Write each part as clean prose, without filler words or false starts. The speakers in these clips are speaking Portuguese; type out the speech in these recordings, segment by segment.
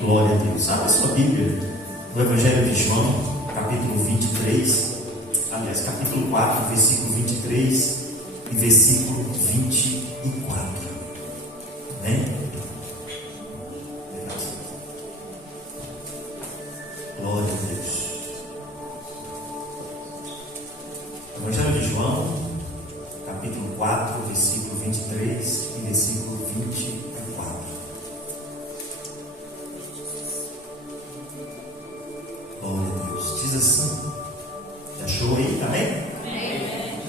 Glória a Deus. Abra sua Bíblia no Evangelho de João, capítulo 23, aliás, capítulo 4, versículo 23 e versículo 24. Amém? Glória a Deus. Evangelho de João, capítulo 4, versículo 23 e versículo 24. Glória a Deus. Diz assim. Já achou aí? Amém? Amém.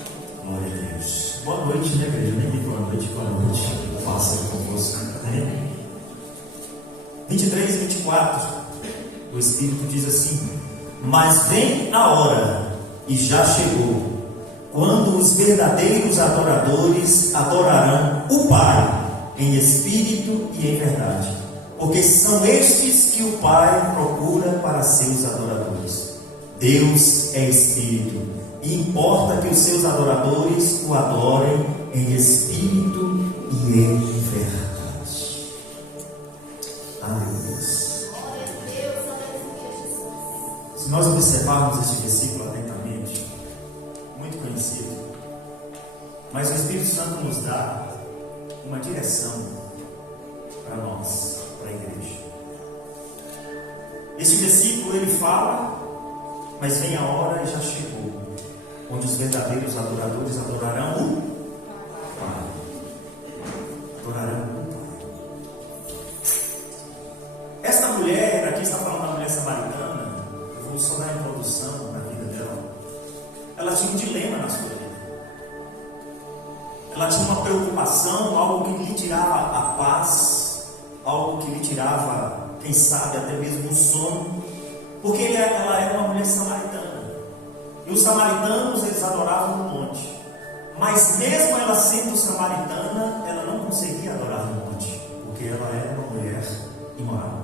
Glória a Deus. Boa noite, né, igreja? Nem boa noite, boa noite. Faça convosco. Amém? 23 e 24. O Espírito diz assim: mas vem a hora, e já chegou, quando os verdadeiros adoradores adorarão o Pai em espírito e em verdade, porque são estes que o Pai procura para seus adoradores. Deus é espírito, e importa que os seus adoradores o adorem em espírito e em verdade. Aleluia. Se nós observarmos este versículo atentamente, muito conhecido, mas o Espírito Santo nos dá uma direção para nós, para a igreja. Esse versículo ele fala, mas vem a hora e já chegou, onde os verdadeiros adoradores adorarão o Pai. Adorarão o Pai. Esta mulher, aqui está falando da mulher samaritana, eu vou só dar a introdução na vida dela. Ela tinha um dilema na sua vida. Ela tinha uma preocupação, algo que lhe tirava a paz, algo que lhe tirava, quem sabe, até mesmo o sono, porque ela era uma mulher samaritana. E os samaritanos, eles adoravam no monte. Mas mesmo ela sendo samaritana, ela não conseguia adorar no monte, porque ela era uma mulher imoral.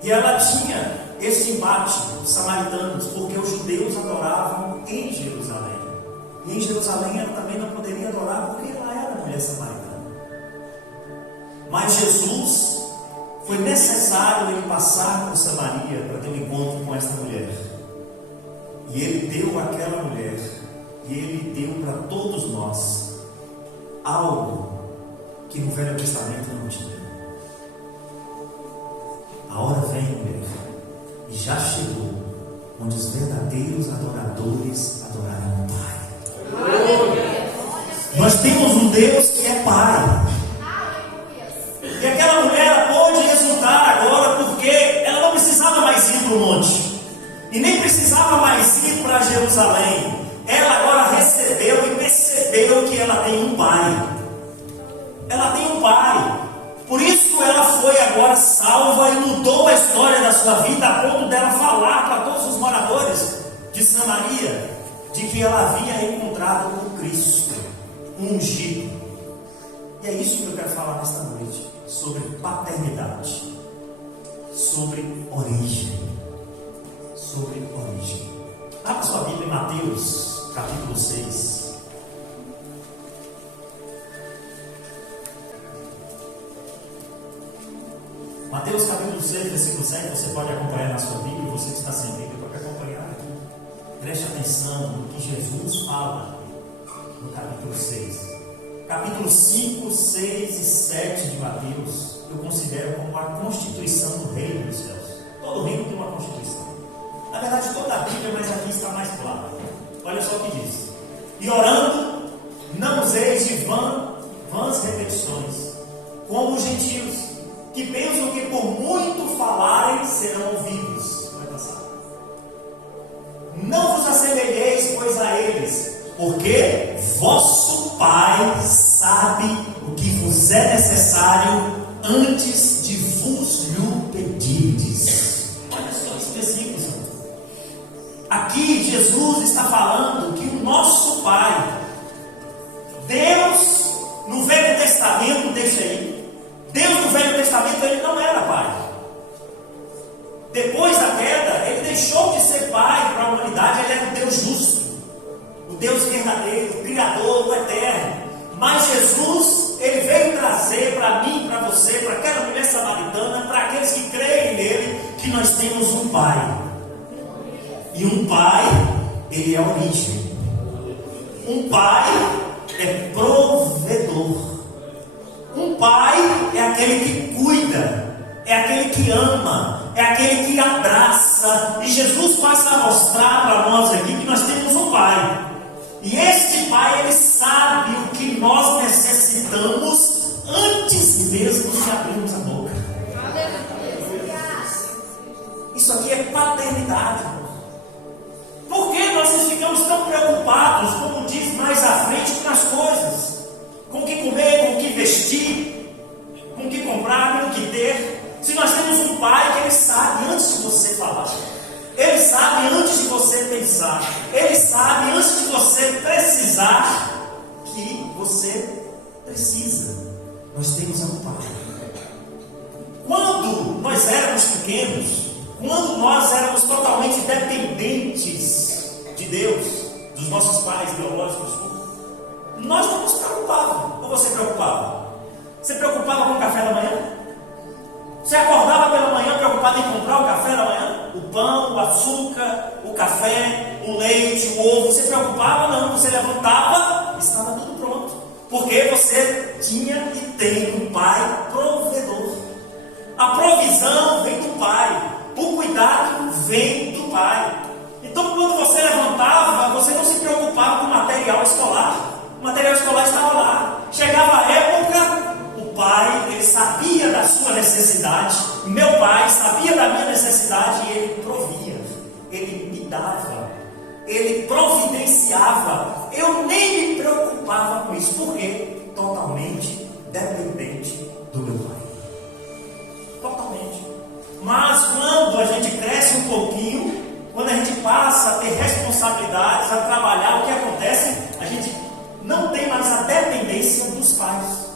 E ela tinha esse embate, os samaritanos, porque os judeus adoravam em Jerusalém. E em Jerusalém ela também não poderia adorar, porque ela era mulher samaritana. Mas Jesus, foi necessário ele passar por Samaria para ter um encontro com esta mulher. E ele deu àquela mulher, e ele deu para todos nós, algo que no Velho Testamento não tinha. A hora vem, mulher, e já chegou, onde os verdadeiros adoradores adorarão o Pai. Nós temos um Deus que é Pai. E aquela mulher pôde resultar agora, porque ela não precisava mais ir para o monte, e nem precisava mais ir para Jerusalém. Ela agora recebeu e percebeu que ela tem um Pai. Ela tem um Pai. Por isso ela foi agora salva e mudou a história da sua vida, a ponto dela falar para todos os moradores de Samaria de que ela havia encontrado com Cristo, um ungido. E é isso que eu quero falar nesta noite, sobre paternidade, sobre origem. Sobre origem. Abra sua Bíblia em Mateus, capítulo 6. Mateus capítulo 6, versículo 7, você pode acompanhar na sua Bíblia, você que está sem Bíblia, pode acompanhar aqui. Preste atenção no que Jesus fala no capítulo 6. Capítulo 5, 6 e 7 de Mateus, eu considero como a constituição do reino dos céus. Todo reino tem uma constituição. Na verdade, toda a Bíblia, mas aqui está mais claro. Olha só o que diz. E orando, não useis de vãs repetições, como os gentios, que pensam que por muito falarem serão ouvidos. Vai passar. Não vos assemelheis, pois, a eles, porque vosso Pai sabe o que vos é necessário antes de vos lhe pedirdes. Olha só esse versículo. Aqui Jesus está falando que o nosso Pai, Deus no Velho Testamento, deixa aí, Deus no Velho Testamento ele não era Pai. Depois da queda, ele deixou de ser Pai para a humanidade, ele era o Deus justo, o Deus verdadeiro, o Criador, o Eterno. Mas Jesus, ele veio trazer para mim, para você, um pai. E um pai, ele é origem. Um pai é provedor. Um pai é aquele que cuida, é aquele que ama, é aquele que abraça. E Jesus passa a mostrar para nós aqui que nós temos um pai. E este pai, ele sabe o que nós necessitamos antes mesmo de abrirmos a boca. Isso aqui é paternidade. Por que nós ficamos tão preocupados, como diz mais à frente, com as coisas? Com o que comer, com o que vestir, com o que comprar, com o que ter. Se nós temos um pai que ele sabe antes de você falar, ele sabe antes de você pensar, ele sabe antes de você precisar que você precisa. Nós temos um pai. Quando nós éramos pequenos, quando nós éramos totalmente dependentes de Deus, dos nossos pais biológicos, nós não nos preocupávamos. Ou você preocupava? Você preocupava com o café da manhã? Você acordava pela manhã preocupado em comprar o café da manhã? O pão, o açúcar, o café, o leite, o ovo. Você preocupava? Não. Você levantava e estava tudo pronto. Porque você tinha e tem um pai provedor. A provisão vem do pai. O cuidado vem do pai. Então, quando você levantava, você não se preocupava com o material escolar. O material escolar estava lá. Chegava a época, o pai, ele sabia da sua necessidade. Meu pai sabia da minha necessidade e ele provia. Ele me dava. Ele providenciava. Eu nem me preocupava com isso. Por quê? Totalmente dependente do meu pai. Totalmente. Mas quando a gente cresce um pouquinho, quando a gente passa a ter responsabilidades, a trabalhar, o que acontece? A gente não tem mais a dependência dos pais.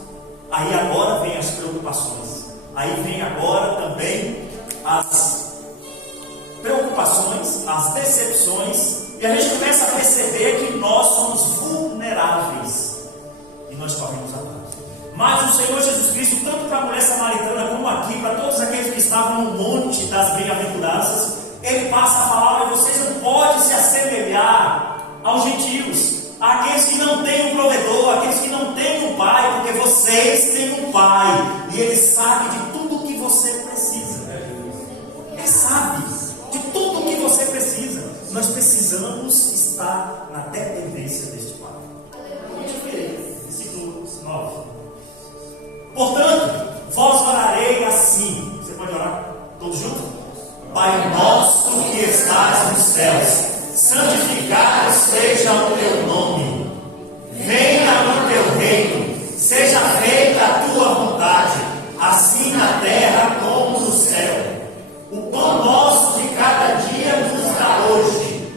Aí agora vem as preocupações. Aí vem agora também as preocupações, as decepções. E a gente começa a perceber que nós somos vulneráveis. E nós corremos atrás. Mas o Senhor Jesus Cristo, tanto para a mulher samaritana como aqui, para todos aqueles que estavam no monte das bem-aventuranças, ele passa a falar: vocês não podem se assemelhar aos gentios, àqueles que não têm um provedor, àqueles que não têm um pai, porque vocês têm um pai, e ele sabe de tudo o que você precisa. Ele sabe de tudo o que você precisa. Nós precisamos estar na dependência deste pai. Versículo 9. Portanto, vós orarei assim. Você pode orar todos juntos? Pai nosso que estás nos céus, santificado seja o teu nome. Venha o teu reino. Seja feita a tua vontade, assim na terra como no céu. O pão nosso de cada dia nos dá hoje.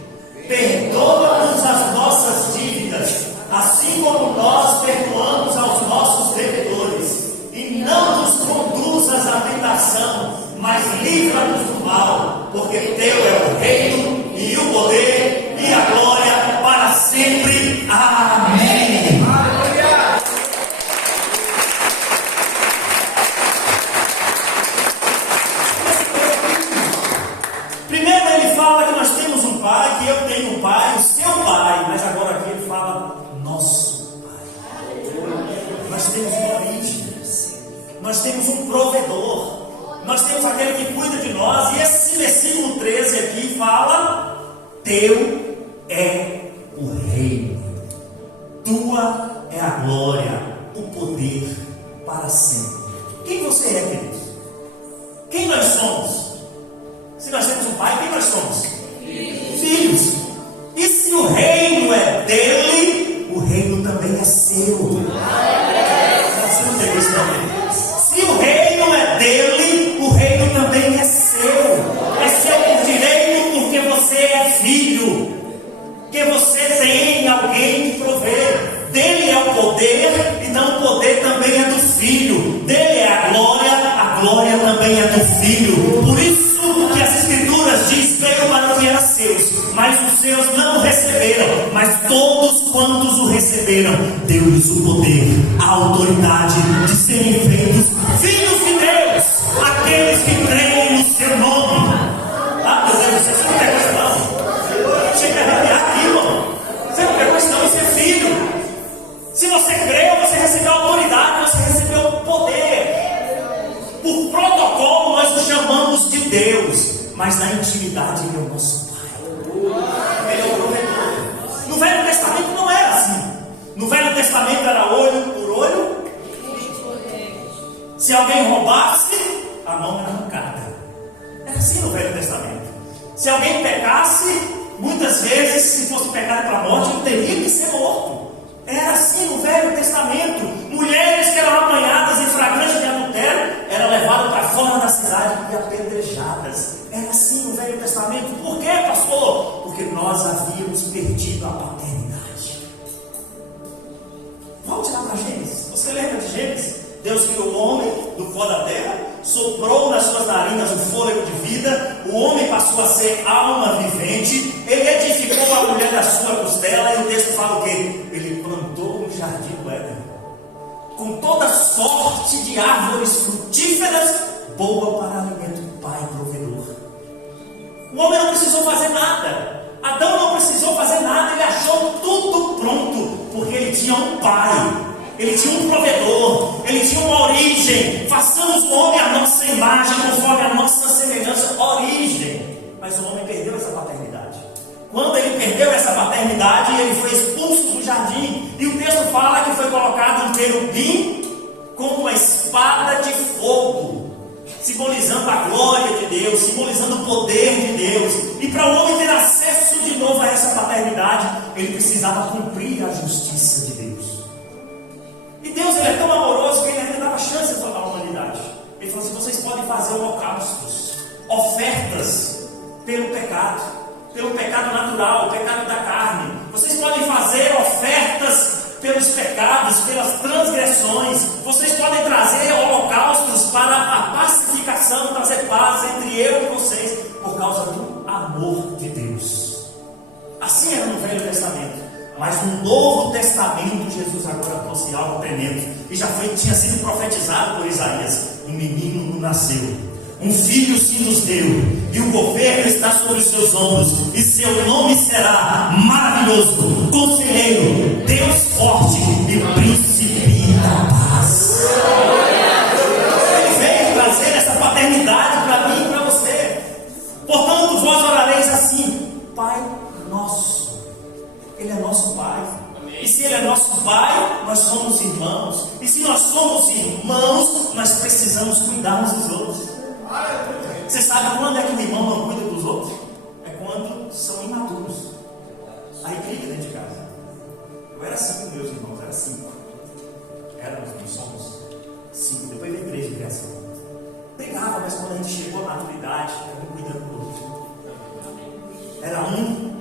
Perdoa-nos as nossas dívidas, assim como nós perdoamos aos nossos devedores. E não nos conduzas à tentação, mas livra-nos do mal, porque teu é o reino, e o poder, e a glória, para sempre. Amém. Primeiro ele fala que nós temos um pai, que eu tenho um pai, o seu pai, mas agora aqui ele fala nosso pai. Nós temos uma origem. Nós temos um provedor, nós temos aquele que cuida de nós, e esse versículo 13 aqui fala: teu é o reino, tua é a glória, o poder para sempre. Quem você é, queridos? Quem nós somos? Se nós temos um pai, quem nós somos? Filhos. E se o reino é dele, o reino também é seu. Você não tem isso também? Se o reino é dele, o reino também é seu. É seu por direito, porque você é filho. Porque você tem alguém que provê. Dele é o poder, então o poder também é do filho. Dele é a glória também é do filho. Por isso que as escrituras diz: veio para o que era seus, mas os seus não o receberam. Mas todos quantos o receberam, deu-lhes o poder, a autoridade de serem feitos filhos de Deus, aqueles que creem no seu nome. mas na intimidade Ele é o nosso Pai. Ele é o provedor. No Velho Testamento não era assim. No Velho Testamento era olho por olho. Se alguém roubasse, a mão era arrancada. Era assim no Velho Testamento. Se alguém pecasse, muitas vezes, se fosse pecado para a morte, ele teria que ser morto. Era assim no Velho Testamento. Mulheres que eram apanhadas em flagrante de adultério eram levadas para fora da cidade e apedrejadas. Era assim no Velho Testamento. Por quê, pastor? Porque nós havíamos perdido a paternidade. Vamos tirar para Gênesis. Você lembra de Gênesis? Deus criou o homem do pó da terra, soprou nas suas narinas o fôlego de vida, o homem passou a ser alma vivente, ele edificou a mulher da sua costela, e o texto fala o quê? Ele plantou um jardim do Éden, com toda sorte de árvores frutíferas, boa para alimento do Pai provedor. O homem não precisou fazer nada, Adão não precisou fazer nada, ele achou tudo pronto, porque ele tinha um pai. Ele tinha um provedor, ele tinha uma origem. Façamos o homem à nossa imagem, conforme a nossa semelhança, origem. Mas o homem perdeu essa paternidade. Quando ele perdeu essa paternidade, ele foi expulso do jardim. E o texto fala que foi colocado um querubim com uma espada de fogo, simbolizando a glória de Deus, simbolizando o poder de Deus. E para o homem ter acesso de novo a essa paternidade, ele precisava cumprir a justiça de Deus. E Deus, ele é tão amoroso que ele ainda dava chance a toda a humanidade. Ele falou assim: vocês podem fazer holocaustos, ofertas pelo pecado natural, o pecado da carne. Vocês podem fazer ofertas pelos pecados, pelas transgressões. Vocês podem trazer holocaustos para a pacificação, trazer paz entre eu e vocês, por causa do amor de Deus. Assim era no Velho Testamento. Mas no Novo Testamento, Jesus agora trouxe algo tremendo. E já tinha sido profetizado por Isaías: um menino nasceu, um filho se nos deu, e o governo está sobre os seus ombros, e seu nome será Maravilhoso, Conselheiro, Deus Forte e Príncipe da Paz. Ele veio trazer essa paternidade para mim e para você. Portanto, vós orareis assim: Pai Nosso. Ele é nosso Pai. E se Ele é nosso Pai, nós somos irmãos. E se nós somos irmãos, nós precisamos cuidar uns dos outros. Você sabe quando é que o irmão não cuida dos outros? É quando são imaturos. Aí briga dentro de casa. Eu era assim com meus irmãos, era 5. Nós somos 5. Depois veio 3 de criação. Brigava, mas quando a gente chegou à maturidade, era um cuidando do outro. Era um.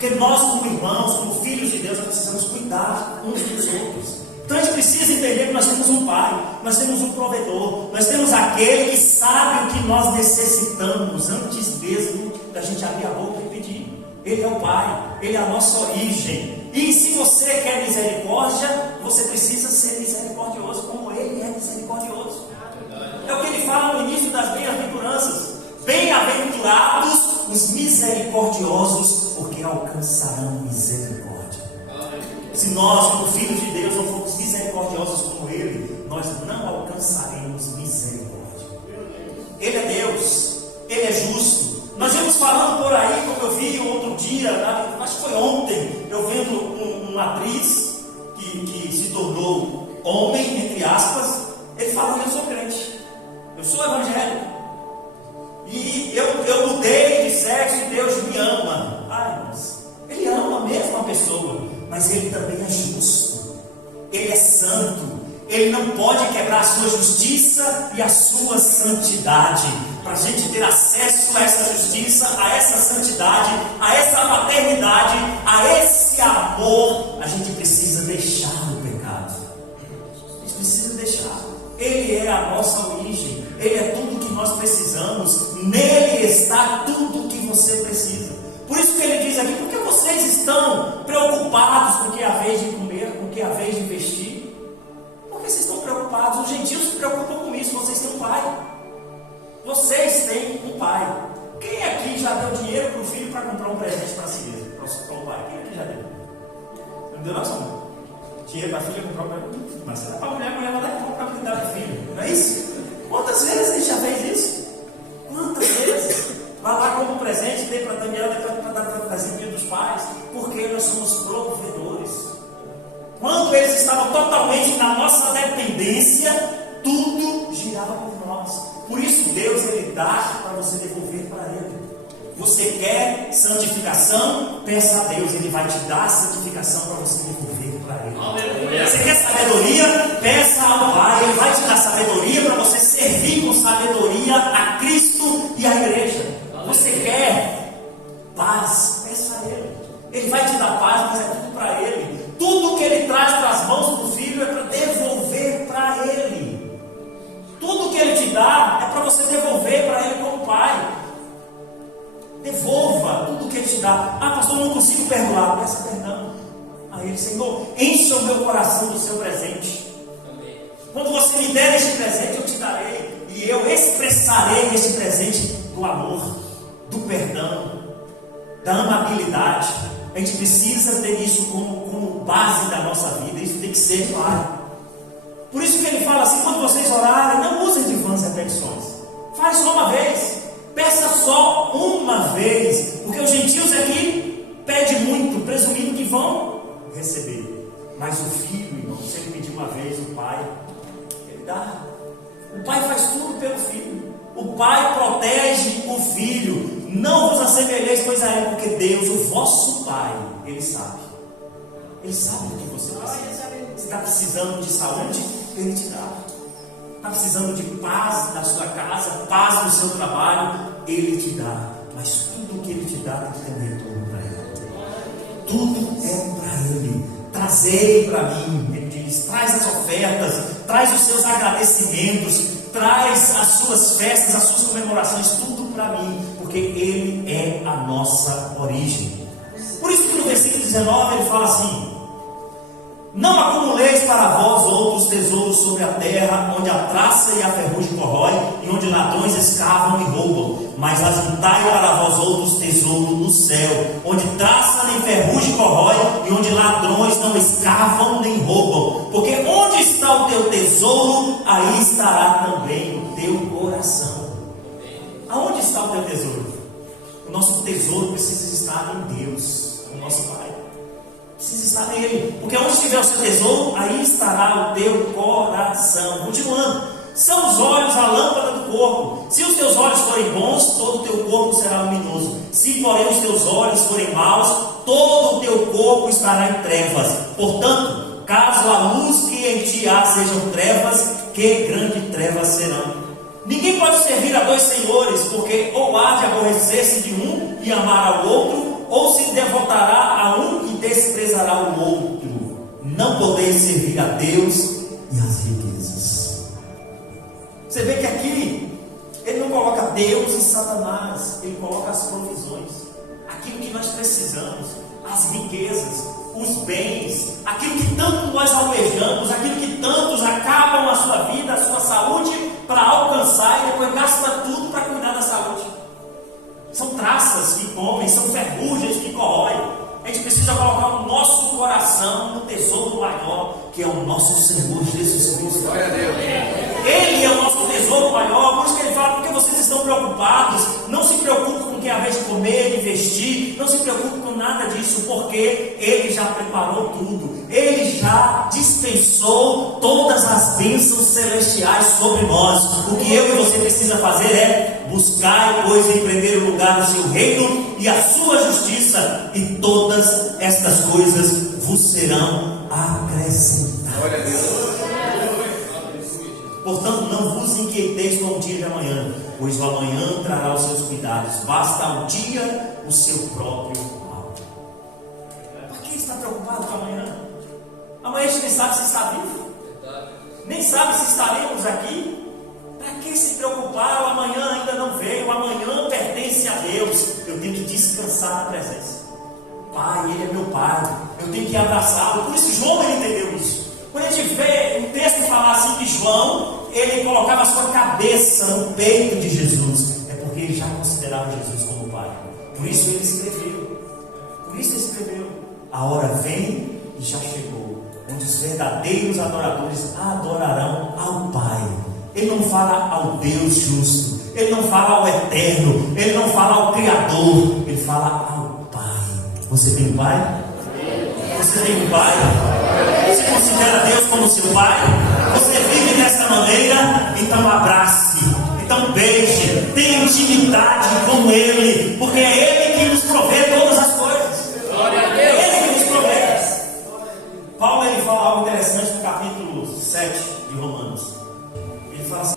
Porque nós, como irmãos, como filhos de Deus, nós precisamos cuidar uns dos outros. Então a gente precisa entender que nós temos um Pai, nós temos um provedor, nós temos aquele que sabe o que nós necessitamos antes mesmo da gente abrir a boca e pedir. Ele é o Pai, Ele é a nossa origem. E se você quer misericórdia, você precisa ser misericordioso, como Ele é misericordioso. É o que Ele fala no início das bem-aventuranças: bem-aventurados os misericordiosos, porque alcançarão misericórdia. Se nós, como filhos de Deus, não formos misericordiosos como Ele, nós não alcançaremos misericórdia. Ele é Deus, Ele é justo. Nós vimos falando por aí, como eu vi outro dia, acho que foi ontem, eu vendo uma atriz que se tornou homem, entre aspas. Ele falou: eu sou crente, eu sou evangélico, e eu mudei de sexo e Deus me ama. Ai, irmãos, Ele ama mesmo a pessoa, mas Ele também é justo, Ele é santo. Ele não pode quebrar a sua justiça e a sua santidade. Para a gente ter acesso a essa justiça, a essa santidade, a essa paternidade, a esse amor, a gente precisa deixar o pecado. A gente precisa deixar. Ele é a nossa origem, Ele é tudo que nós precisamos, nele está tudo que você precisa. Por isso que ele diz aqui: por que vocês estão preocupados com o que é a vez de comer, com o que é a vez de vestir? Por que vocês estão preocupados? Os gentios se preocupam com isso. Vocês têm um pai. Vocês têm um pai. Quem aqui já deu dinheiro para o filho para comprar um presente para si mesmo? Para o pai? Quem aqui já deu? Não deu não? Dinheiro para a filha comprar um presente? Mas será para a mulher vai dar para cuidar do filho? Não é isso? Quantas vezes a gente já fez isso? Quantas vezes? estava totalmente na nossa dependência, tudo girava por nós. Por isso Deus, Ele dá para você devolver para Ele. Você quer santificação? Peça a Deus, Ele vai te dar a santificação para você devolver para Ele. Você quer sabedoria? Peça ao Pai, Ele vai te dar sabedoria para você servir com sabedoria a Cristo e a igreja. Você quer paz? Peça a Ele. Ele vai te dar paz, mas é tudo para Ele. Tudo que Ele traz para as mãos do Filho é para devolver para Ele. Tudo que Ele te dá é para você devolver para Ele como Pai. Devolva tudo que Ele te dá. Ah, pastor, eu não consigo perdoar. Peça perdão a Ele. Senhor, encha o meu coração do seu presente. Quando você me der este presente, eu te darei. E eu expressarei este presente do amor, do perdão, da amabilidade. A gente precisa ter isso como base da nossa vida. Isso tem que ser Pai. Por isso que Ele fala assim: quando vocês orarem, não usem de vãs repetições. Faz só uma vez. Peça só uma vez. Porque os gentios aqui pedem muito, presumindo que vão receber. Mas o filho, irmão, se ele pedir uma vez, o pai, ele dá. O pai faz tudo pelo filho. O pai protege o filho. Não vos assemelheis, pois a ele, porque Deus, o vosso Pai, Ele sabe. Ele sabe o que você precisa. Você está precisando de saúde? Ele te dá. Está precisando de paz na sua casa, paz no seu trabalho? Ele te dá. Mas tudo que Ele te dá tem que ter um retorno para Ele. Tudo é para Ele. Trazei para mim, Ele diz, traz as ofertas, traz os seus agradecimentos, traz as suas festas, as suas comemorações, tudo para mim, porque Ele é a nossa origem. Por isso que no versículo 19 ele fala assim: não acumuleis para vós outros tesouros sobre a terra, onde a traça e a ferrugem corrói, e onde ladrões escavam e roubam, mas ajuntai para vós outros tesouros no céu, onde traça nem ferrugem corrói, e onde ladrões não escavam nem roubam, porque onde está o teu tesouro, aí estará também o teu coração. Aonde está o teu tesouro? O nosso tesouro precisa estar em Deus, o nosso Pai. Precisa estar nele, porque onde estiver o seu tesouro, aí estará o teu coração. Continuando: são os olhos a lâmpada do corpo. Se os teus olhos forem bons, todo o teu corpo será luminoso. Se porém os teus olhos forem maus, todo o teu corpo estará em trevas. Portanto, caso a luz que em ti há sejam trevas, que grandes trevas serão. Ninguém pode servir a dois senhores, porque ou há de aborrecer-se de um e amar ao outro, ou se devotará a um e desprezará o outro. Não podeis servir a Deus e às riquezas. Você vê que aqui ele não coloca Deus e Satanás, ele coloca as provisões, aquilo que nós precisamos, as riquezas, os bens, aquilo que tanto nós almejamos, aquilo que tantos acabam a sua vida, a sua saúde para alcançar, e depois gasta tudo para cuidar da saúde. São traças que comem, são ferrugens que corroem. A gente precisa colocar o nosso coração no tesouro maior, que é o nosso Senhor Jesus Cristo. Glória a Deus. Ele é o nosso tesouro maior. Por isso que ele fala: porque vocês estão preocupados? Não se preocupe com o que é a vez de comer e vestir. Não se preocupe com nada disso, porque Ele já preparou tudo. Ele já dispensou todas as bênçãos celestiais sobre nós. O que eu e você precisa fazer é buscar, pois, em primeiro lugar o seu reino e a sua justiça, e todas estas coisas vos serão acrescentadas. Glória a Deus. Portanto, não vos inquieteis com o dia de amanhã, pois o amanhã trará os seus cuidados. Basta ao dia o seu próprio mal. Para que está preocupado com amanhã? Amanhã a gente nem sabe se está vivo, nem sabe se estaremos aqui. Para que se preocupar? O amanhã ainda não veio. O amanhã pertence a Deus. Eu tenho que descansar na presença. Pai, Ele é meu Pai. Eu tenho que abraçá-lo. Por isso João ele entendeu isso. Quando a gente vê o texto falar assim que João, ele colocava a sua cabeça no peito de Jesus, é porque ele já considerava Jesus como Pai. Por isso ele escreveu. Por isso ele escreveu: a hora vem e já chegou, onde os verdadeiros adoradores adorarão ao Pai. Ele não fala ao Deus justo, ele não fala ao eterno, ele não fala ao Criador, ele fala ao Pai. Você tem um Pai? Você tem um Pai? Se considera Deus como seu pai? Você vive dessa maneira? Então abrace, então beije, tenha intimidade com Ele, porque é Ele que nos provê todas as coisas. É Ele que nos provê. Paulo ele fala algo interessante no capítulo 7 de Romanos. Ele fala assim: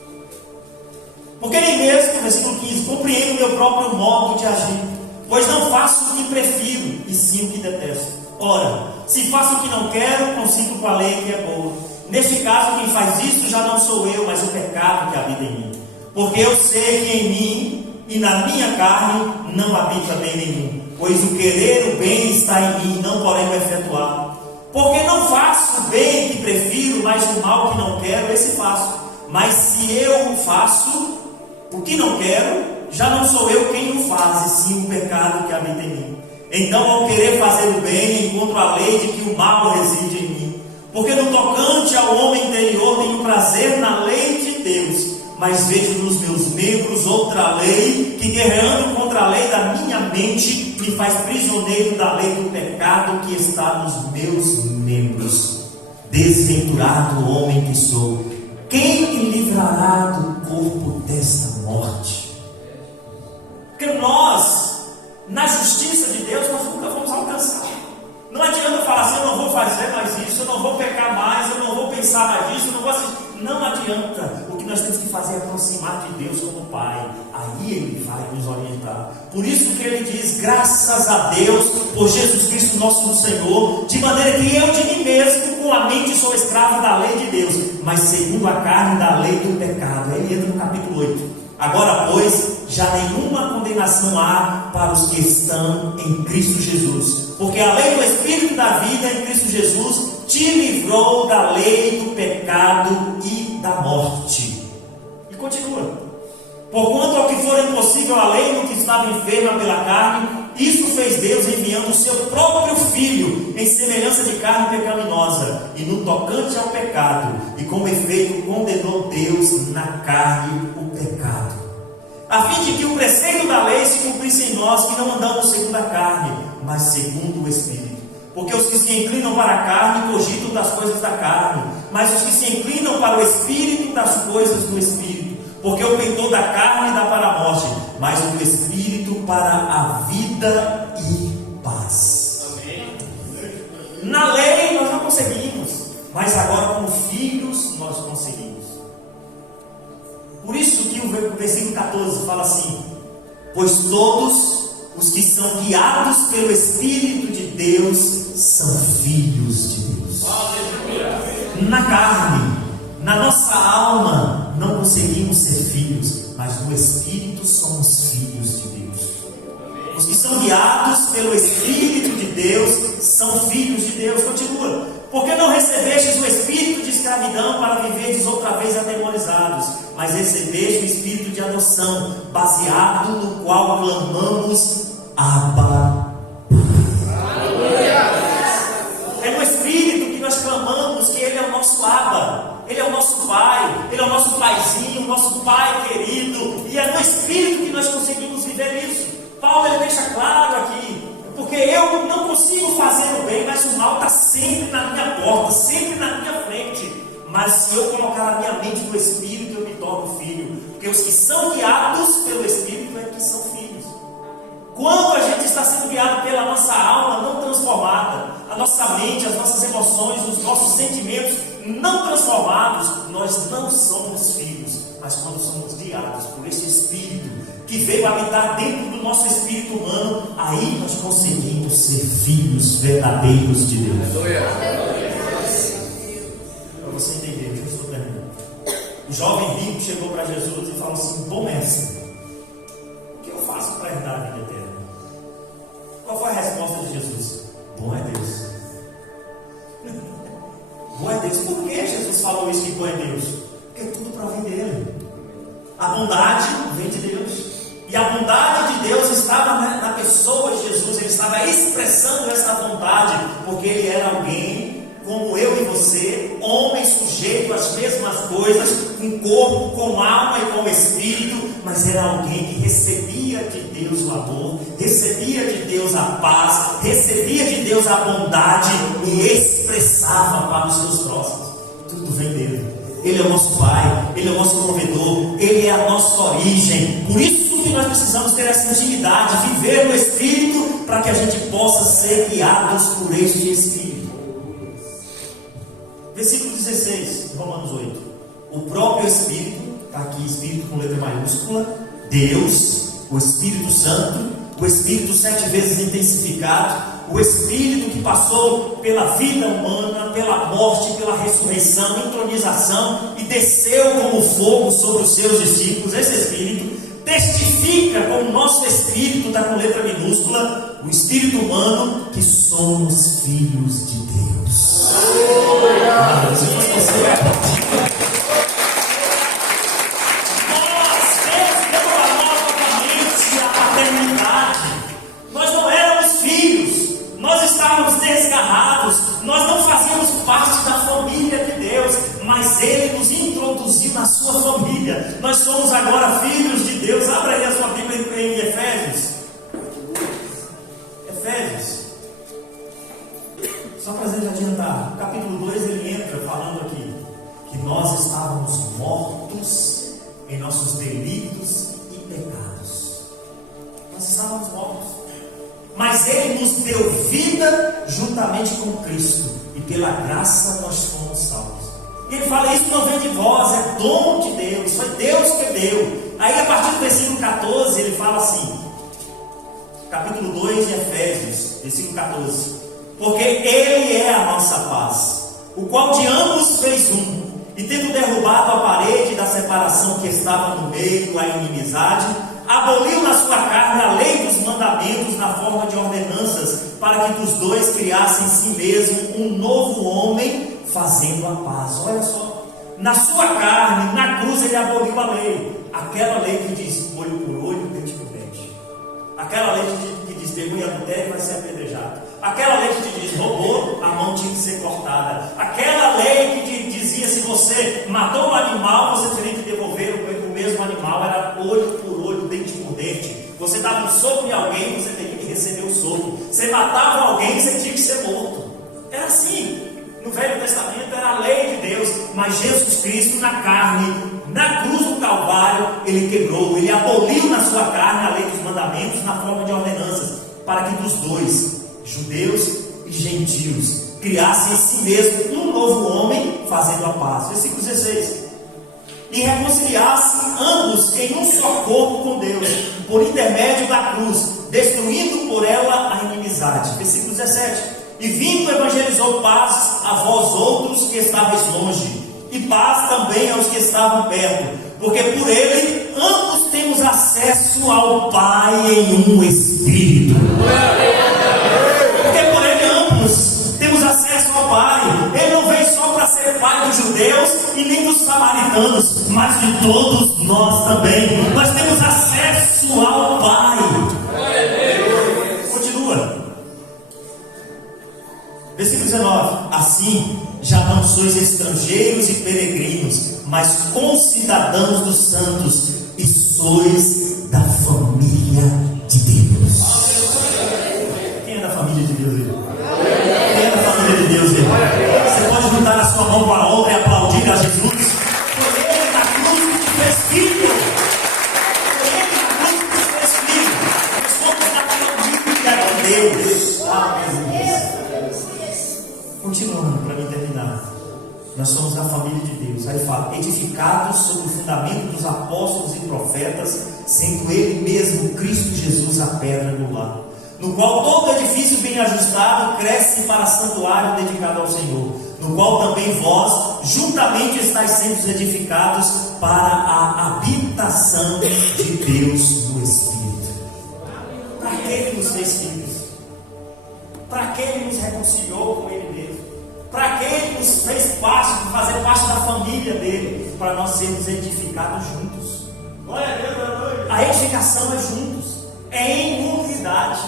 porque nem mesmo, versículo 15, compreendo o meu próprio modo de agir, pois não faço o que prefiro, e sim o que detesto. Ora, se faço o que não quero, consinto com a lei que é boa. Neste caso, quem faz isso já não sou eu, mas o pecado que habita em mim. Porque eu sei que em mim e na minha carne não habita bem nenhum, pois o querer o bem está em mim, não porém o efetuar. Porque não faço o bem que prefiro, mas o mal que não quero, esse faço. Mas se eu faço o que não quero, já não sou eu quem o faz, e sim o pecado que habita em mim. Então, ao querer fazer o bem, encontro a lei de que o mal reside em mim. Porque no tocante ao homem interior tenho prazer na lei de Deus, mas vejo nos meus membros outra lei, que guerreando contra a lei da minha mente, me faz prisioneiro da lei do pecado que está nos meus membros. Desventurado homem que sou, quem me livrará do corpo desta morte? Porque nós, na justiça de Deus, nós nunca vamos alcançar. Não adianta falar assim: eu não vou fazer mais isso, eu não vou pecar mais, eu não vou pensar mais disso, eu não vou assistir. Não adianta. O que nós temos que fazer é aproximar de Deus como Pai. Aí Ele vai nos orientar. Por isso que Ele diz: graças a Deus por Jesus Cristo nosso Senhor, de maneira que eu de mim mesmo com a mente sou escravo da lei de Deus, mas segundo a carne da lei do pecado. Aí ele entra no capítulo 8. Agora, pois, já nenhuma condenação há para os que estão em Cristo Jesus, porque a lei do Espírito da vida em Cristo Jesus te livrou da lei do pecado e da morte. E continua: porquanto ao que for impossível a lei no que estava enferma pela carne, isso fez Deus enviando o seu próprio Filho em semelhança de carne pecaminosa, e no tocante ao pecado, e como efeito condenou Deus na carne o pecado, a fim de que o preceito da lei se cumprisse em nós, que não andamos segundo a carne, mas segundo o Espírito. Porque os que se inclinam para a carne cogitam das coisas da carne, mas os que se inclinam para o Espírito, das coisas do Espírito. Porque o pentor da carne dá para a morte, mas o do Espírito para a vida e paz. Amém. Na lei nós não conseguimos, mas agora como filhos nós conseguimos. Por isso que o versículo 14 fala assim: pois todos os que são guiados pelo Espírito de Deus são filhos de Deus. Na carne, na nossa alma, não conseguimos ser filhos, mas no Espírito somos filhos de Deus. Os que são guiados pelo Espírito de Deus são filhos de Deus. Continua: porque não recebestes o espírito de escravidão para viverdes outra vez atemorizados, mas recebeste o espírito de adoção, baseado no qual clamamos: Abba. É no Espírito que nós clamamos que Ele é o nosso Abba, Ele é o nosso Pai, Ele é o nosso Paizinho, o nosso Pai querido, e é no Espírito que nós conseguimos viver isso. Paulo ele deixa claro aqui: porque eu não consigo fazer o bem, mas o mal está sempre na minha porta, sempre na minha frente. Mas se eu colocar a minha mente no Espírito, eu me torno filho. Porque os que são guiados pelo Espírito é que são filhos. Quando a gente está sendo guiado pela nossa alma não transformada, a nossa mente, as nossas emoções, os nossos sentimentos não transformados, nós não somos filhos. Mas quando somos guiados por esse Espírito que veio habitar dentro do nosso espírito humano, aí nós conseguimos ser filhos verdadeiros de Deus. Para você entender, eu estou terminando. O jovem rico chegou para Jesus e falou assim: bom mestre, o que eu faço para herdar a vida eterna? Qual foi a resposta de Jesus? Bom é Deus. Bom é Deus. Por que Jesus falou isso que bom é Deus? Porque tudo provém dele. A bondade vem de Deus. E a bondade de Deus estava na pessoa de Jesus. Ele estava expressando essa bondade, porque ele era alguém como eu e você, homem sujeito às mesmas coisas, com corpo, com alma e com espírito, mas era alguém que recebia de Deus o amor, recebia de Deus a paz, recebia de Deus a bondade e expressava para os seus próximos. Tudo vem dele. Ele é o nosso Pai, Ele é o nosso provedor, Ele é a nossa origem. Por isso que nós precisamos ter essa intimidade, viver no Espírito, para que a gente possa ser guiados por este Espírito. Versículo 16, Romanos 8. O próprio Espírito, está aqui Espírito com letra maiúscula, Deus, o Espírito Santo, o Espírito 7 vezes intensificado, o Espírito que passou pela vida humana, pela morte, pela ressurreição, entronização e desceu como fogo sobre os seus discípulos. Esse Espírito testifica com o nosso Espírito, está com letra minúscula, o Espírito humano, que somos filhos de Deus. Nós não éramos filhos, nós estávamos desgarrados, nós não fazíamos parte da família de Deus, mas Ele nos introduziu na sua família. Nós somos agora filhos de Deus. Abra aí a sua Bíblia em Efésios. Efésios. Só para a gente adiantar, capítulo 2 ele entra falando aqui que nós estávamos mortos em nossos delitos e pecados. Nós estávamos mortos, mas Ele nos deu vida juntamente com Cristo, e pela graça nós fomos salvos. E ele fala: isso não vem de vós, é dom de Deus, foi Deus que deu. Aí a partir do versículo 14 ele fala assim, capítulo 2 de Efésios, versículo 14: porque Ele é a nossa paz, o qual de ambos fez um, e tendo derrubado a parede da separação que estava no meio, a inimizade, aboliu na sua carne a lei dos mandamentos na forma de ordenanças, para que dos dois criassem em si mesmo um novo homem, fazendo a paz. Olha só, na sua carne, na cruz ele aboliu a lei, aquela lei que diz olho por olho, dente por dente, aquela lei que diz testemunha adultério vai ser apedrejado, aquela lei que te diz roubou, a mão tinha que ser cortada, aquela lei que te dizia se você matou um animal, você teria que devolver o mesmo animal, era olho por olho, dente por dente. Você dava um soco em alguém, você teria que receber o soco. Você matava alguém, você tinha que ser morto. Era assim. No Velho Testamento era a lei de Deus, mas Jesus Cristo na carne, na cruz do Calvário, Ele quebrou, Ele aboliu na sua carne a lei dos mandamentos na forma de ordenanças, para que dos dois, judeus e gentios, criassem em si mesmo um novo homem, fazendo a paz. Versículo 16: e reconciliassem ambos em um só corpo com Deus, por intermédio da cruz, destruindo por ela a inimizade. Versículo 17: e vindo evangelizou paz a vós outros que estáveis longe, e paz também aos que estavam perto, porque por ele ambos temos acesso ao Pai em um Espírito. Porque por ele ambos temos acesso ao Pai. Ele não veio só para ser Pai dos judeus e nem dos samaritanos, mas de todos nós também. Nós temos acesso ao Pai. Continua. Versículo 19: assim, já não sois estrangeiros e peregrinos, mas concidadãos dos santos, e sois da família de Deus. Quem é da família de Deus? Quem é da família de Deus? Você pode juntar a sua mão com a outra e aplaudir a Jesus. Por ele na cruz que fez filho. Por ele na cruz que fez filho. Nós somos da família de Deus. Continuando, para mim terminar, nós somos da família de Deus. Aí fala: edificados sobre o fundamento dos apóstolos e profetas, sendo Ele mesmo, Cristo Jesus, a pedra angular, no qual todo edifício bem ajustado cresce para santuário dedicado ao Senhor, no qual também vós juntamente estáis sendo edificados para a habitação de Deus no Espírito. Para que Ele nos fez filhos? Para que Ele nos reconciliou com Ele mesmo? Para que Ele nos fez parte, fazer parte da família dele? Para nós sermos edificados juntos. A edificação é juntos, é em unidade.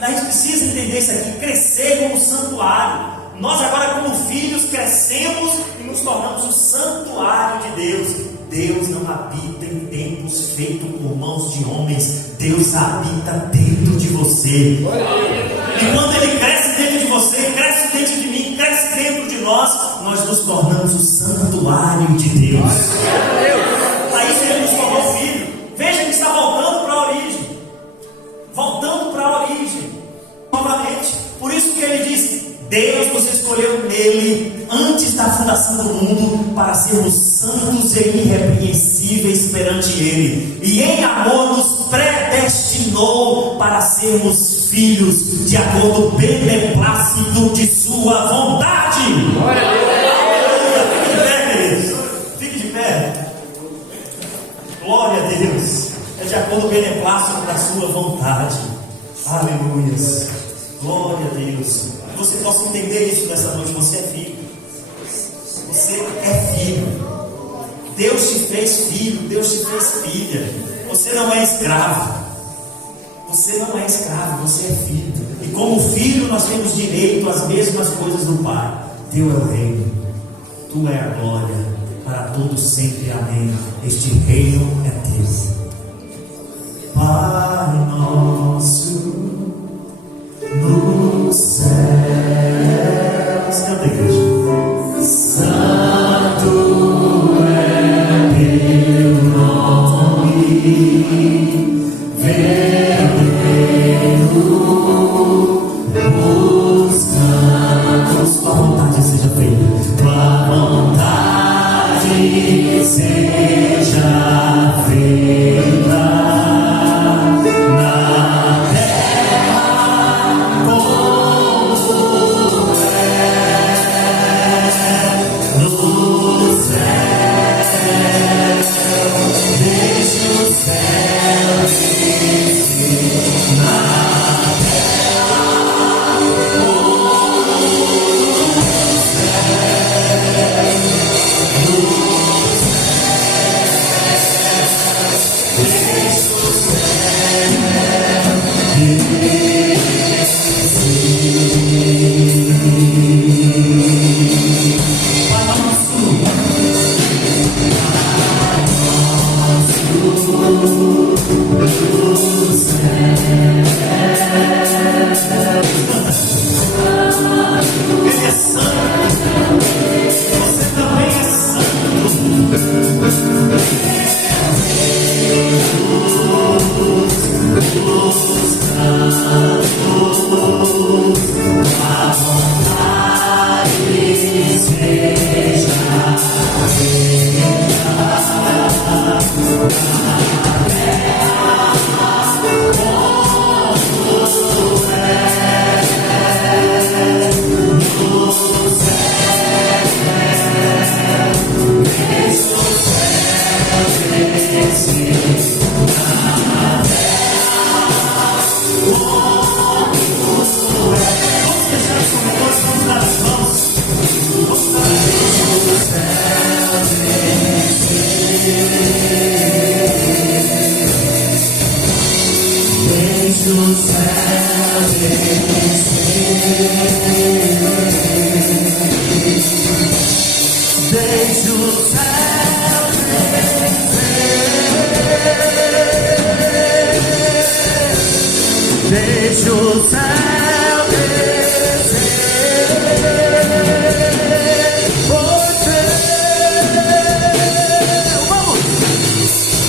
A gente precisa entender isso aqui, crescer como santuário. Nós agora, como filhos, crescemos e nos tornamos o santuário de Deus. Deus não habita em templos feitos por mãos de homens. Deus habita dentro de você. E quando Ele cresce dentro de você, cresce dentro de mim, cresce dentro de nós, nós nos tornamos o santuário de Deus. Para isso Ele nos tornou filho. Veja que está voltando para a origem. Voltando para a origem. Novamente. Por isso que Ele diz: Deus nos escolheu nele antes da fundação do mundo para sermos santos e irrepreensíveis perante Ele, e em amor nos predestinou para sermos filhos de acordo com o beneplácito de sua vontade. Glória a Deus. Fique de pé, queridos. Fique de pé. Glória a Deus. É de acordo com o beneplácito da sua vontade. Aleluia. Glória a Deus. Que você possa entender isso nessa noite. Você é filho. Você é filho. Deus te fez filho. Deus te fez filha. Você não é escravo. Você não é escravo. Você é filho. E como filho nós temos direito às mesmas coisas do Pai. Teu é o reino. Tu é a glória. Para todos sempre. Amém. Este reino é teu. Pai nosso no céu, canta, igreja. Santo é teu nome, verdadeiro, buscamos, tua vontade seja feita, tua vontade seja feita. Deixa o céu descer, você, vamos,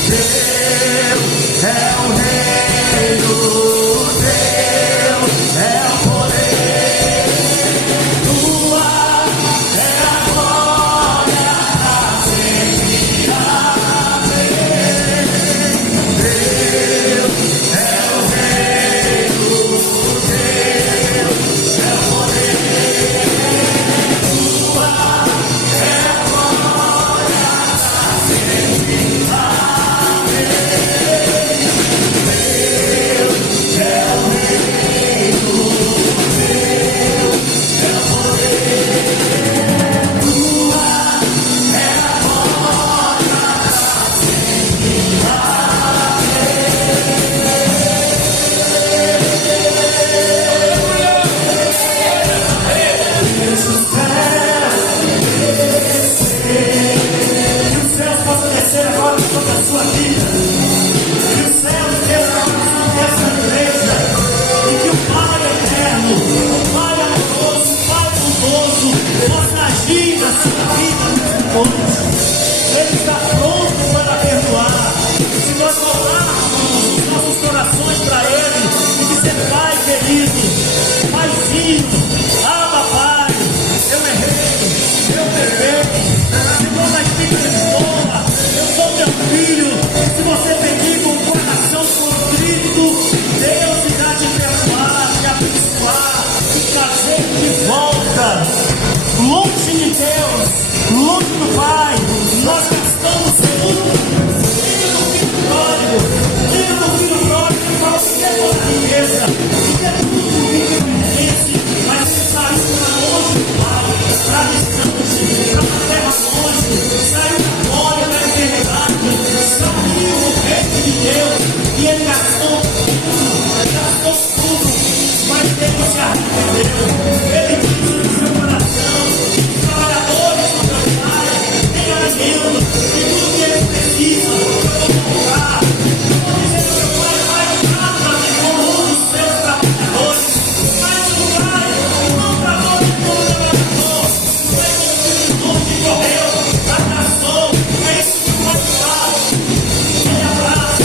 Deus é o reino, Deus é o poder, tua é a glória, sempre amém. Deus é o reino. noite. Ele está pronto para perdoar. Se nós voltarmos os nossos corações para Ele e dizer: Pai querido, Paizinho, ama Pai, eu errei, eu peguei, Senhor, mas me perdoa, eu sou teu filho. Se você pedir com o coração contrito, Deus irá te perdoar, te abençoar e trazer de volta. Longe de Deus, longe do Pai, nós gastamos tudo. Filho do filho pródigo, que fala que é toda a riqueza, que é tudo que lhe pertence, mas ele saiu para longe do Pai, para distante, para uma terra longe, saiu da glória da eternidade, saiu do reino de Deus e ele gastou tudo, mas ele se arrependeu. Ele disse no seu coração: trabalhadores do meu Pai, tenha alimento, e tudo que eles precisam, eu vou comprar. Vou dizer que meu Pai vai trata-me como um dos seus trabalhadores, mas o Pai não tratou de como trabalhador, foi como que correu, abraçou. É isso que o Pai faz. Ele abraça,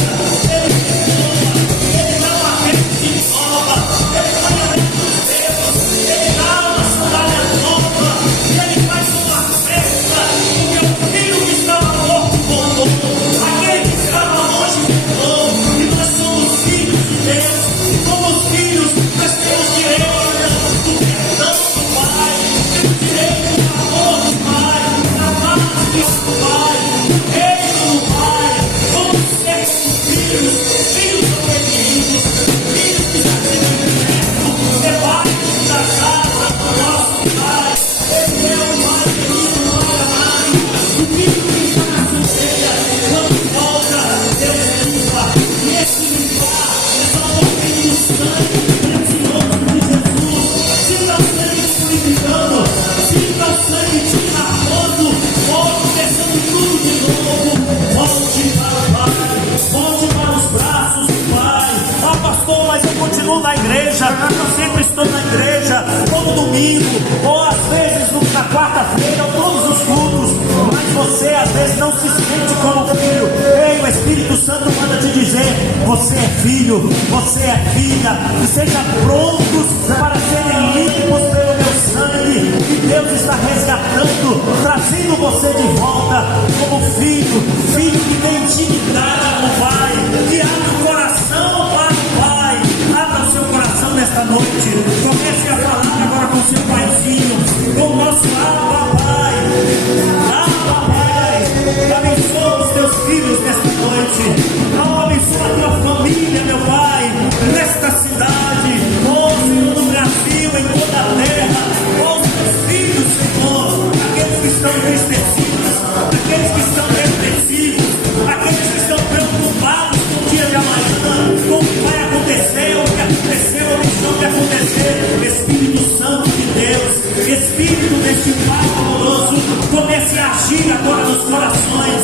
ele perdoa, ele dá uma veste nova, ele põe a mão nos dedos, ele dá uma sandália nova, e ele faz uma festa, porque o filho que estava morto voltou, aquele que estava longe voltou, e nós somos filhos de Deus, e como filhos nós temos direito do perdão do Pai, temos direito do amor do Pai, da paz do Pai, do reino do Pai. Vamos ser filhos obedientes, filhos que satisfazem o debaixo da casa do nosso Pai. Ele é o Pai querido, o Pai amado. O filho que está na solteira, quando volta, Deus limpa. E esse limpar é só o pouquinho do sangue precioso de Jesus. Sinta o sangue purificando, sinta o sangue te lavando, volte descendo tudo de novo. Volte para o Pai, volte para os braços do Pai. Ah, pastor, mas eu continuo na igreja, eu sempre estou na igreja, todo domingo, ou às vezes na quarta-feira, ou todos os cultos, mas você às vezes não se sente como filho. Ei, o Espírito Santo manda te dizer: você é filho, você é filha, e seja prontos para serem limpos pelo meu sangue, que Deus está resgatando, trazendo você de volta como filho, filho que tem intimidade com o Pai, que abre o coração para o Pai. Abra o seu coração nesta noite, comece a falar agora com o seu paizinho, com o nosso Abba Pai. Abba Pai, abençoa os teus filhos nesta noite, abençoa a tua família, meu Pai, nesta cidade, Senhor, no Brasil, em toda a terra, os teus filhos, Senhor, aqueles que estão entristecidos, aqueles que estão depressivos, aqueles que estão preocupados com o dia de amanhã, com o que vai acontecer, o que aconteceu, o que pode acontecer. Espírito Santo de Deus, Espírito deste Pai amoroso, comece a agir agora nos corações,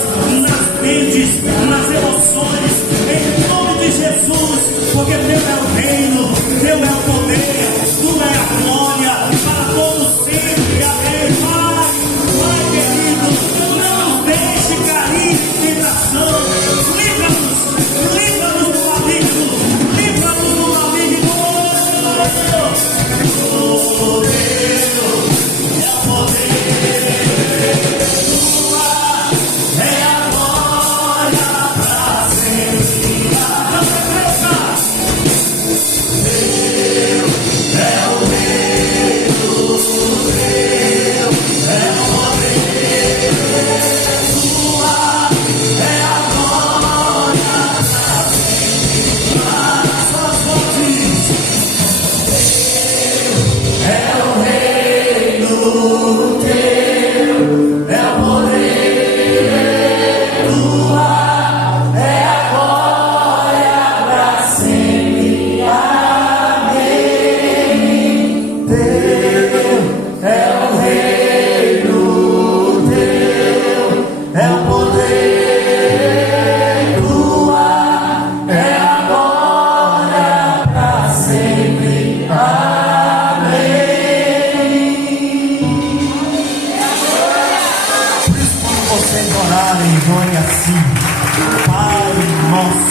Pai nosso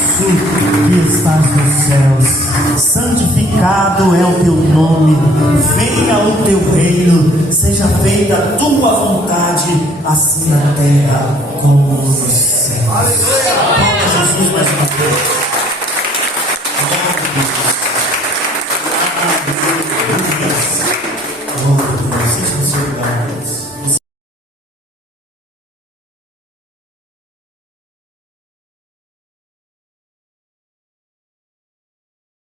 que estás nos céus, santificado é o teu nome, venha o teu reino, seja feita a tua vontade, assim na terra como nos céus. Jesus mais uma vez.